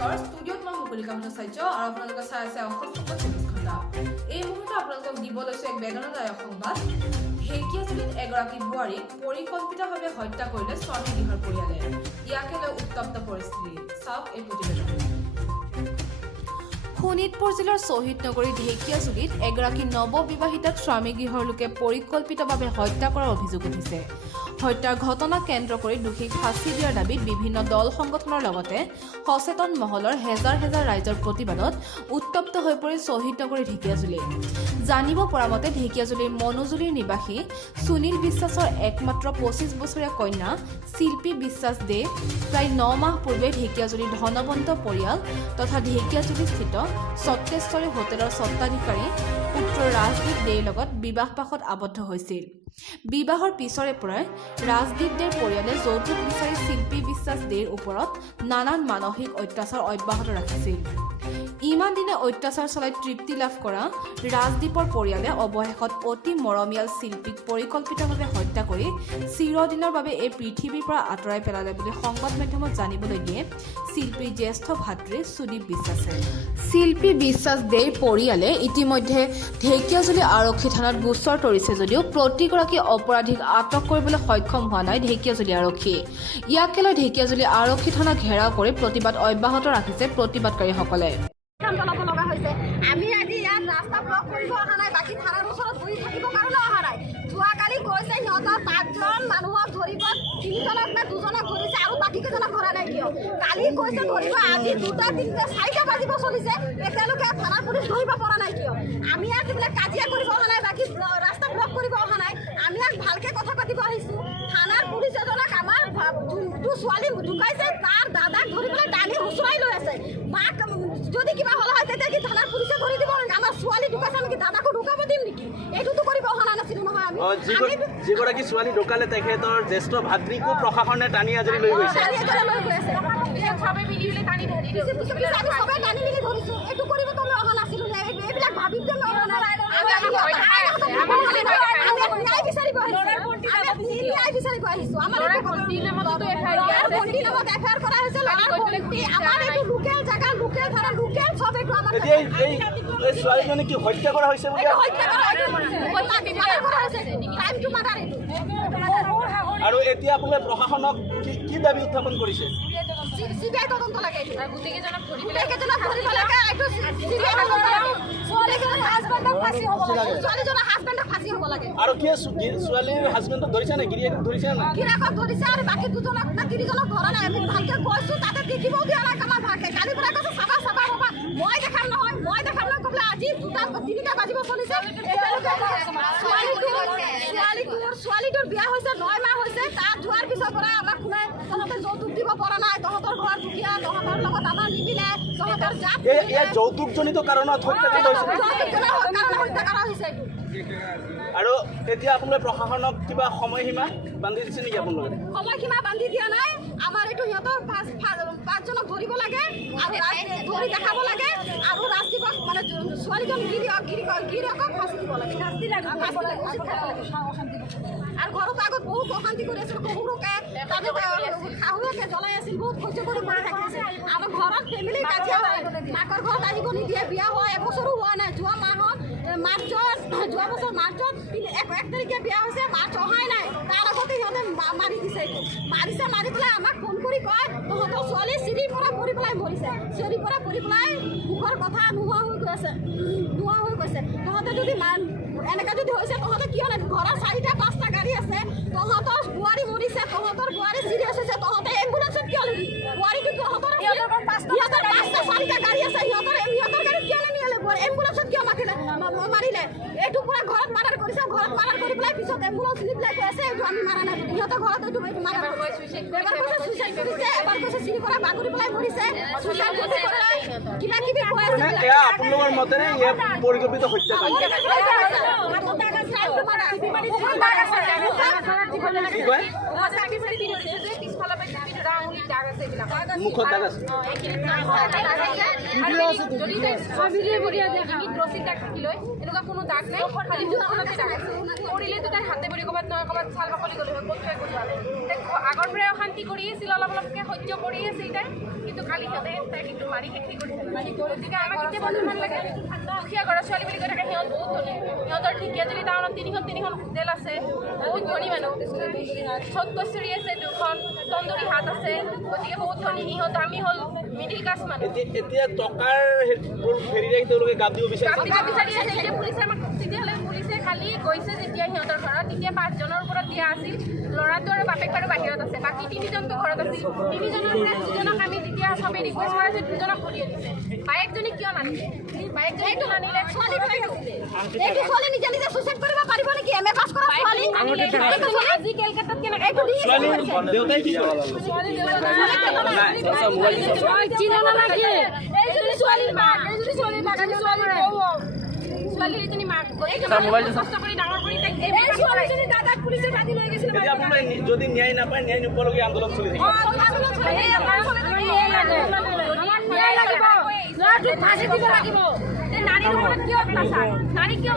নমস্কাৰ ষ্টুডিঅ'ত মই মুকলিকা ভট্টাচাৰ্য আৰু আপোনালোকে চাই আছে অসম সংবাদ 24 ঘণ্টা। এই মুহূৰ্তত আপোনালোকক দিব লৈছো এক বেদনাদায়ক সংবাদ। ঢেকিয়াজুলিত এগৰাকী বোৱাৰীক পৰিকল্পিতভাৱে হত্যা কৰিলে স্বামী গৃহৰ পৰিয়ালে। ইয়াকে লৈ উত্তপ্ত পৰিস্থিতি। চাওক এই প্ৰতিবেদন। শোণিতপুৰ জিলাৰ শ্বহীদ নগৰী ঢেকিয়াজুলিত এগৰাকী নৱবিবাহিতাক স্বামী গৃহৰ লোকে পৰিকল্পিতভাৱে হত্যা কৰাৰ অভিযোগ উঠিছে। হত্যাৰ ঘটনাক কেন্দ্ৰ কৰি দোষীক ফাঁচি দিয়াৰ দাবীত বিভিন্ন দল সংগঠনৰ লগতে সচেতন মহলৰ হেজাৰ হেজাৰ ৰাইজৰ প্ৰতিবাদত উত্তপ্ত হৈ পৰি শ্বহীদ নগৰী ঢেকিয়াজুলি। জানিব পৰা মতে ঢেকিয়াজুলিৰ মনোজুলিৰ নিবাসী সুনীল বিশ্বাসৰ একমাত্ৰ 25 বছৰীয়া কন্যা শিল্পী বিশ্বাস দে প্ৰায় 9 মাহ পূৰ্বে ঢেকিয়াজুলিৰ ধনৱন্ত পৰিয়াল তথা ঢেকিয়াজুলিস্থিত সত্তেশ্বৰী হোটেলৰ স্বত্বাধিকাৰী পুত্ৰ ৰাজদীপ দেৰ লগত বিবাহপাশত আবদ্ধ হৈছিল। বিবাহৰ পিছৰে পৰাই ৰাজদীপ দেৰ পৰিয়ালে যৌতুক বিচাৰি শিল্পী বিশ্বাস দেৰ ওপৰত নানান মানসিক অত্যাচাৰ অব্যাহত ৰাখিছিল। ইমান দিনে অত্যাচাৰ চলাই তৃপ্তি লাভ কৰা ৰাজদীপৰ পৰিয়ালে অৱশেষত অতি মৰমীয়াল শিল্পীক পৰিকল্পিতভাৱে হত্যা কৰি চিৰদিনৰ বাবে এই পৃথিৱীৰ পৰা আঁতৰাই পেলালে বুলি সংবাদ মাধ্যমত জানিবলৈ দিয়ে শিল্পীৰ জ্যেষ্ঠ ভাতৃ সুদীপ বিশ্বাসে। শিল্পী বিশ্বাস দেৰ পৰিয়ালে ইতিমধ্যে ঢেকিয়াজুলি আৰক্ষী থানাত গোচৰ তৰিছে যদিও প্ৰতিগৰাকী অপৰাধীক আটক কৰিবলৈ সক্ষম হোৱা নাই ঢেকিয়াজুলি আৰক্ষী। ইয়াকে লৈ ঢেকিয়াজুলি আৰক্ষী থানা ঘেৰাও কৰি প্ৰতিবাদ অব্যাহত ৰাখিছে প্ৰতিবাদকাৰীসকলে। আমি আজি ইয়াত ৰাস্তা ব্লক কৰিব অহা নাই, বাকী থানাৰ ওচৰত বহি থাকিবৰ কাৰণে অহা নাই। যোৱাকালি কৈছে সিহঁতৰ 5জন মানুহক ধৰিব, 3জনক নে 2জনক ধৰিছে আৰু বাকী কেইজনক ধৰা নাই কিয়? কালি কৈছে ধৰিব, আজি 2টা 3টা 4টা বাজিব চলিছে, এতিয়ালৈকে থানাৰ পুলিচ ধৰিব পৰা নাই কিয়? আমি ইয়াত এইবিলাক কাজিয়া কৰিব অহা নাই, বাকী ৰাস্তা ব্লক কৰিব অহা নাই। আমি ইয়াত ভালকে কথা পাতিব আহিছোঁ। থানাৰ পুলিচ এজনক আমাৰ যোনটো ছোৱালী ঢুকাইছে তাৰ দাদাক ধৰি পেলাই টানি হুচুৰাই লৈ আছে। মাক যদি কিবা হল হয় তেতিয়া কি থানাৰ পুলিচে ধৰি দিব নেকি? আমাৰ ছোৱালী ঢুকাইছে আমি কি দাদাকো ঢুকাব দিম নেকি? এইটোতো কৰিব অহা নাছিলো নহয় আমি। যিগৰাকী ছোৱালী ঢুকালে তেখেতৰ জ্যেষ্ঠ ভাতৃকো প্ৰশাসনে টানি আজৰি লৈ গৈছে। সবে মিলি টানি ধৰিছো। এইটো কৰিবতো আমি অহা নাছিলো। এইবিলাক ভাবিব যে ন্যায় বিচাৰিব আহিছো। আমাৰ এফআইআৰ কৰা হৈছে। আমাৰ এইটো লোকেল জেগা, লোকেল থানা, লোকেল সব এইটো আমাৰ ছোৱালীজনী কি হত্যা কৰা হৈছে বুলি আৰু এতিয়া আপোনালোকে প্ৰশাসনক কি দাবী উত্থাপন কৰিছে? চিবিআই তদন্ত লাগে, গোটেইকেইজনক ধৰিব লাগে। ছোৱালীজনৰ হাজবেণ্ডক ফাঁচি হ'ব লাগে। আৰু কি ছোৱালীৰ হাজবেণ্ডক ধৰিছে নে গিৰিয়েকক ধৰিছে নে? গিৰিয়েকক ধৰিছে আৰু বাকী 2জনক না 3জনক ধৰা নাই। আমি ভালকে কৈছো, তাতে দেখিবও দিয়া নাই আমাৰ ভালকে। কালি পৰা কৈছে চাবা চাবা বাবা, মই দেখাম নহয় ক'বলৈ আজি 2টা 3টা বাজিব চলিছে। ছোৱালীটোৰ বিয়া হৈছে 9 মাহ হৈছে। তাত যোৱাৰ পিছৰ পৰা আমাক কোনে তহঁতে যৌতুক দিব পৰা নাই, তহঁতৰ ঘৰ দুখীয়া, তহঁতৰ লগত আমাৰ নিমিলে, তহঁতৰ জাত যৌতুকজনিত কাৰণত হত্যা কৰা হৈছে। আৰু এতিয়া আপোনালোকে প্ৰশাসনক কিবা সময়সীমা বান্ধি দিছে নেকি? আপোনালোকে সময়সীমা বান্ধি দিয়া নাই। আমাৰ এইটো সিহঁতৰ 5জনক ধৰিব লাগে আৰু ধৰি দেখাব লাগে আৰু ৰাজদীপক মানে ছোৱালীজন গিৰিয়েকক ফাঁচি দিব লাগে। আৰু ঘৰত আগত বহুত অশান্তি কৰি আছিল, শহুৰকে শাহুৱেকে জ্বলাই আছিল, বহুত সহ্য কৰি মাৰি থাকিছিল। আমাৰ ঘৰত ফেমিলি কাজিয়া হয়, মাকৰ ঘৰত আহিব নিদিয়ে। বিয়া হয় 1 বছৰো হোৱা নাই। যোৱা বছৰ মাৰ্চত 1 তাৰিখে বিয়া হৈছে, মাৰ্চ অহাই নাই। তাৰ আগতে সিহঁতে মাৰি দিছে। মাৰি পেলাই আমাক ফোন কৰি কয় তহঁতৰ ছোৱালী চিৰিৰ পৰা পৰি পেলাই মৰিছে। চিৰিৰ পৰা পৰি পেলাই মুখৰ কথা নোহোৱা হৈ গৈছে। তহঁতে যদি এনেকৈ যদি হৈছে, তহঁতে কিয় নাই? ঘৰৰ 4টা 5টা গাড়ী আছে, তহঁতৰ বোৱাৰী মৰিছে, তহঁতৰ বোৱাৰী চিৰিয়াছ হৈছে, তহঁতে এম্বুলেঞ্চত কিয় নিলি? বোৱাৰীটো তহঁতৰ 4টা গাড়ী আছে, সিহঁতৰ গাড়ীত কিয় নিনিলে? এম্বুলেঞ্চত কিয় মাৰিলে? এইটো পুৰা ঘৰত মাৰ্ডাৰ কৰিছে। ঘৰত মাৰ্ডাৰ কৰি পেলাই পিছত এম্বুলেঞ্চ নি পেলাই কৈছে এইটো আমি মাৰা নাই। সিহঁতৰ ঘৰত এইটো মাৰ্ডাৰ কৰিছে। এবাৰ কৈছে চুইচাইড কৰিছে, এবাৰ কৈছে চিৰি পৰা বাগৰি পেলাই মৰিছে। চুইচাইড কৰি পেলাই কিবা কিবি কৈ আছে। আপোনালোকৰ মতেৰে পৰিকল্পিত হত্যাকাণ্ড মুখত দাগ আছে। এনেকুৱা কোনো দাগ নাই, খালি মুখখনতে দাগ আছে। কৰিলেতো তাই হাতে ভৰি ক'ৰবাত নহয় ক'ৰবাত চাল বাকলি গ'লে হয়, ক'ত থৈ আগৰ পৰাই অশান্তি কৰি আছিল, অলপকৈ সহ্য কৰি আছিল তাই, কিন্তু কালি সিহঁতে তাই কিন্তু মাৰি শেষ কৰিছে গতিকে আমাক কেতিয়া বৰ্তমান লাগে দুখীয়া ঘৰৰ ছোৱালী বুলি কৈ থাকে সিহঁত বহুত ধনী সিহঁতৰ ঢেকীয়াজুলি টাউনত তিনিখন হোটেল আছে বহুত ধনী মানুহ চট কচুৰি আছে 2খন তন্দুৰী হাত আছে গতিকে বহুত ধনী সিহঁত আমি হ'ল মিডিল ক্লাছ মানুহ এতিয়া টকাৰ হেৰিৰে তেওঁলোকে গাত দিব বিচাৰিছে বিচাৰি আছে এতিয়া পুলিচে আমাক তেতিয়াহ'লে পুলিচে খালি গৈছে যেতিয়া সিহঁতৰ ঘৰত তেতিয়া 5জনৰ ওপৰত দিয়া আছিল ল'ৰাটো আৰু বাপেক বাৰু বাহিৰত আছে বাকী 3জনটো ঘৰত আছিল 3জনৰ পৰা 2জনক আমি যেতিয়া চবেই ৰিকুৱেষ্ট কৰাইছে 2জনক ঘূৰি দিছে বাইকজনী কিয় নানিলে বাইকজনীটো নানিলে ছোৱালী বিলাক আছিলে এইটো ছোৱালী নিজে নিজে সুইচাইড কৰিব পাৰিব নেকি এমএ পাছ কৰা ছোৱালী আজি কেলকাতাত কেনেকৈ ছোৱালী দেউতাই কি কৰে চিনা নালাগে এইজনী ছোৱালীৰ মাক ছোৱালীজনী মাক কষ্ট কৰি ডাঙৰ কৰি তাইক ছোৱালীজনী দাদাক পুলিচে বান্ধি লৈ গৈছিলে এতিয়া আপোনালোকে যদি ন্যায় নাপায় ন্যায় নোপোৱালৈকে আন্দোলন চলি থাকিব ফাঁচি দিব লাগিব নাৰীৰ ওপৰত কিয় অত্যাচাৰ নাৰী কিয়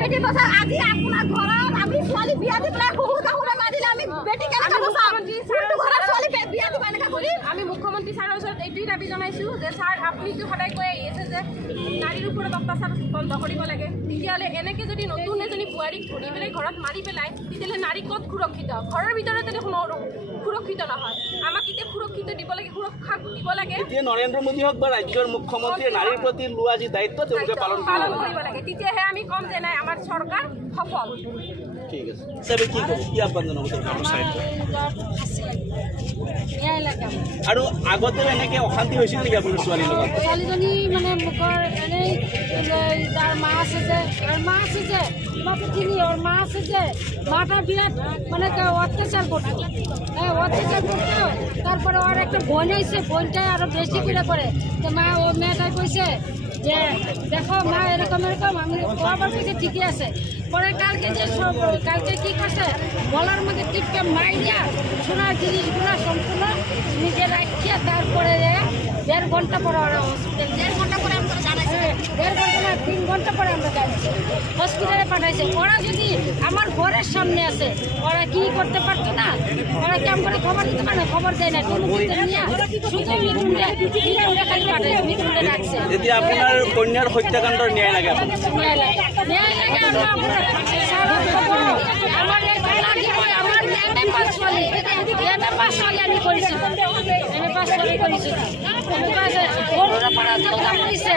বেটি বছৰ আজি আপোনাৰ ঘৰত আমি ছোৱালী বিয়া দি পেলাই শহুৰ শাহুৰে মাৰিলে আমি বেটি কেনেকৈ বচাম কোনটো ঘৰত ছোৱালী বিয়া দিব এনেকৈ কৰি আমি মুখ্যমন্ত্ৰী ছাৰৰ ওচৰত এইটোৱেই দাবী জনাইছোঁ যে ছাৰ আপুনিতো সদায় কৈ আহি আছে যে নাৰীৰ ওপৰত অত্যাচাৰ বন্ধ কৰিব লাগে তেতিয়াহ'লে এনেকৈ যদি নতুন এজনী বোৱাৰীক ধৰি পেলাই ঘৰত মাৰি পেলাই তেতিয়াহ'লে নাৰী ক'ত সুৰক্ষিত ঘৰৰ ভিতৰতে দেখোন সুৰক্ষিত নহয় আমাক এতিয়া সুৰক্ষিত দিব লাগে সুৰক্ষা দিব লাগে এতিয়া নৰেন্দ্ৰ মোদী হওক বা ৰাজ্যৰ মুখ্যমন্ত্ৰীয়ে নাৰীৰ প্ৰতি লোৱা যি দায়িত্ব তেওঁলোকে পালন কৰিব লাগে তেতিয়াহে আমি ক'ম যে নাই আমাৰ চৰকাৰ সফল ঠিক আছে হিচাপে কি ক'ব কি আহ্বান জনাব আৰু আগতেও এনেকৈ অশান্তি হৈছিল নেকি আপোনাৰ ছোৱালীৰ লগত ছোৱালীজনী মানে মুখৰ এনেই তাৰ মা আছে যে ওর মা আছে যে মাটা বিরাট মানে অত্যাচার করতো তারপরে ওর একটা বোন আইসে বোনটাই আরো বেশি করে তো মা ও মেয়েটাই কইছে যে দেখো মা এরকম আমি আবার কইছে ঠিকই আছে পরে কালকে কি করছে বলার মধ্যে টিপকে মাইয়া সোনার জিনিসগুলো সম্পূর্ণ নিজে রাখিয়া তারপরে 1.5 ঘন্টা পরে ওরা হসপিটাল 1.5 ঘন্টা পরে আমরা জানাইছি 1.5 ঘন্টা না 3 ঘন্টা পরে আমরা জানাইছি হসপিটালে পাঠাইছে ওরা যদি আমার ঘরের সামনে আছে ওরা কি করতে পারতো না ওরা কেমন করে খবর দিতে পারে খবর দেয় না শুধু মিঠুনটা খালি পাঠাইছে মিঠুনটা রাখছে এতিয়া আপোনাৰ কন্যাৰ হত্যাকাণ্ডৰ ন্যায় লাগে ন্যায় লাগে আমাৰ এমএ পাস ছোৱালী আমি কৰিছিলোঁ এমএ পাস কৰিছিলোঁ গৰুৰ পৰা দেউতা কৰিছে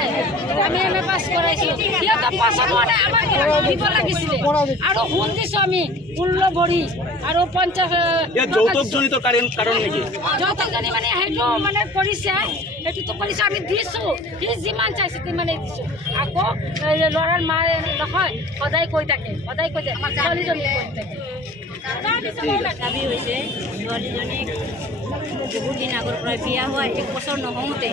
আমি এমএ পাস কৰাইছিলোঁ সিহঁতৰ পাছত মানে আমাৰ দিব লাগিছিলে আৰু সোণ দিছোঁ আমি 16 ভৰি আৰু 50 যৌতুকজনিত কাৰণ নেকি যৌতুকজনী মানে সেইটো মানে কৰিছে সেইটোতো কৰিছে আমি দিছোঁ সি যিমান চাইছে সিমানেই দিছোঁ আকৌ ল'ৰাৰ মায়ে নহয় সদায় কৈ থাকে ছোৱালীজনী কৈ থাকে দাবী হৈছে ছোৱালীজনীক বহুত দিন আগৰ পৰা বিয়া হোৱা 1 বছৰ নহওঁতে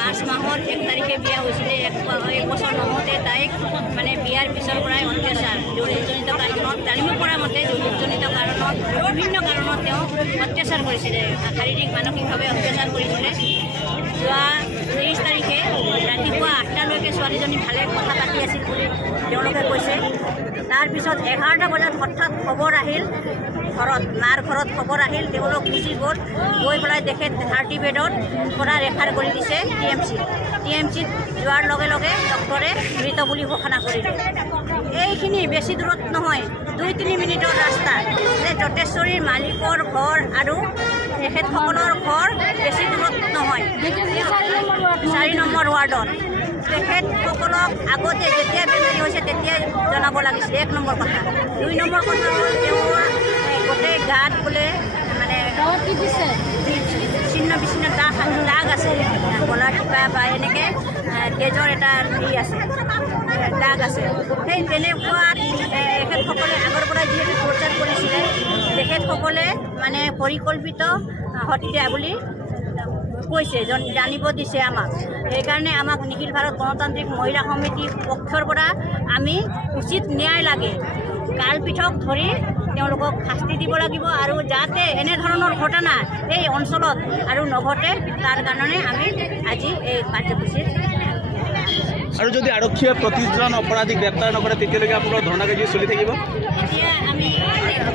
মাৰ্চ মাহৰ 1 তাৰিখে বিয়া হৈছিলে 1 বছৰ নহওঁতে তাইক মানে বিয়াৰ পিছৰ পৰাই অত্যাচাৰ যৌতুকজনিত কাৰণত জানিব পৰা মতে যৌতুকজনিত কাৰণত বিভিন্ন কাৰণত তেওঁ অত্যাচাৰ কৰিছিলে শাৰীৰিক মানসিকভাৱে অত্যাচাৰ কৰিছিলে যোৱা 23 তাৰিখে ৰাতিপুৱা 8টালৈকে ছোৱালীজনী ভালে কথা পাতি আছিল বুলি তেওঁলোকে কৈছে তাৰপিছত 11টা বজাত হঠাৎ খবৰ আহিল ঘৰত মাৰ ঘৰত খবৰ আহিল তেওঁলোক গুচি গ'ল গৈ পেলাই দেখে 30 বেডত পৰা ৰেফাৰ কৰি দিছে টিএমচিত যোৱাৰ লগে লগে ডক্টৰে মৃত বুলি ঘোষণা কৰিলে এইখিনি বেছি দূৰত নহয় 2-3 মিনিটৰ ৰাস্তা যে জটেশ্বৰীৰ মালিকৰ ঘৰ আৰু তেখেতসকলৰ ঘৰ বেছি দূৰত নহয় 4 নম্বৰ ৱাৰ্ডত তেখেতসকলক আগতে যেতিয়া বেমাৰী হৈছে তেতিয়াই জনাব লাগিছিল 1 নম্বৰ কথা 2 নম্বৰ কথা হ'ল তেওঁৰ গোটেই গাত বোলে মানে চিহ্ন বিচ্ছিন্ন দাগ আছে গলাৰ কিবা বা এনেকৈ তেজৰ এটা হেৰি আছে দাগ আছে সেই তেনেকুৱা তেখেতসকলে আগৰ পৰা যিহেতু প্ৰচাৰ কৰিছিলে তেখেতসকলে মানে পৰিকল্পিত হত্যা বুলি কৈছে জানিব দিছে আমাক সেইকাৰণে আমাক নিখিল ভাৰত গণতান্ত্ৰিক মহিলা সমিতিৰ পক্ষৰ পৰা আমি উচিত ন্যায় লাগে কাল পৃথক ধৰি তেওঁলোকক শাস্তি দিব লাগিব আৰু যাতে এনেধৰণৰ ঘটনা এই অঞ্চলত আৰু নঘটে তাৰ কাৰণে আমি আজি এই কাৰ্যসূচীত আৰু যদি আৰক্ষীয়ে প্ৰতিজন অপৰাধীক গ্ৰেপ্তাৰ নকৰে তেতিয়ালৈকে আপোনাৰ ধৰ্ণা কাৰ্য চলি থাকিব এতিয়া আমি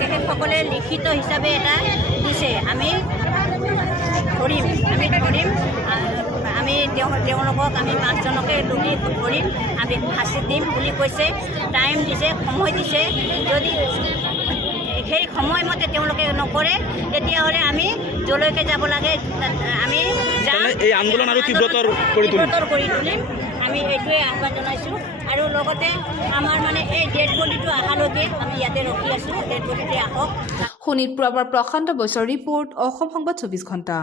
তেখেতসকলে লিখিত হিচাপে এটা দিছে আমি ধৰিম তেওঁলোকক আমি 5 জনকে লুটি ধৰিম, আমি ফাঁচি দিম বুলি কৈছে। টাইম দিছে, সময় দিছে। যদি সেই সময়মতে তেওঁলোকে নকৰে তেতিয়াহ'লে আমি যলৈকে যাব লাগে আমি যাম। এই আন্দোলন আৰু তীব্ৰতৰ কৰি তুলিম। আমি এইটোৱে আহ্বান জনাইছোঁ। আৰু লগতে আমাৰ মানে এই ডেড বডিটো অহালৈকে আমি ইয়াতে ৰখি আছোঁ। ডেড বডিটো আহক। শোণিতপুৰৰ পৰা প্ৰশান্ত বৈশ্যৰ ৰিপৰ্ট, অসম সংবাদ 24 ঘণ্টা।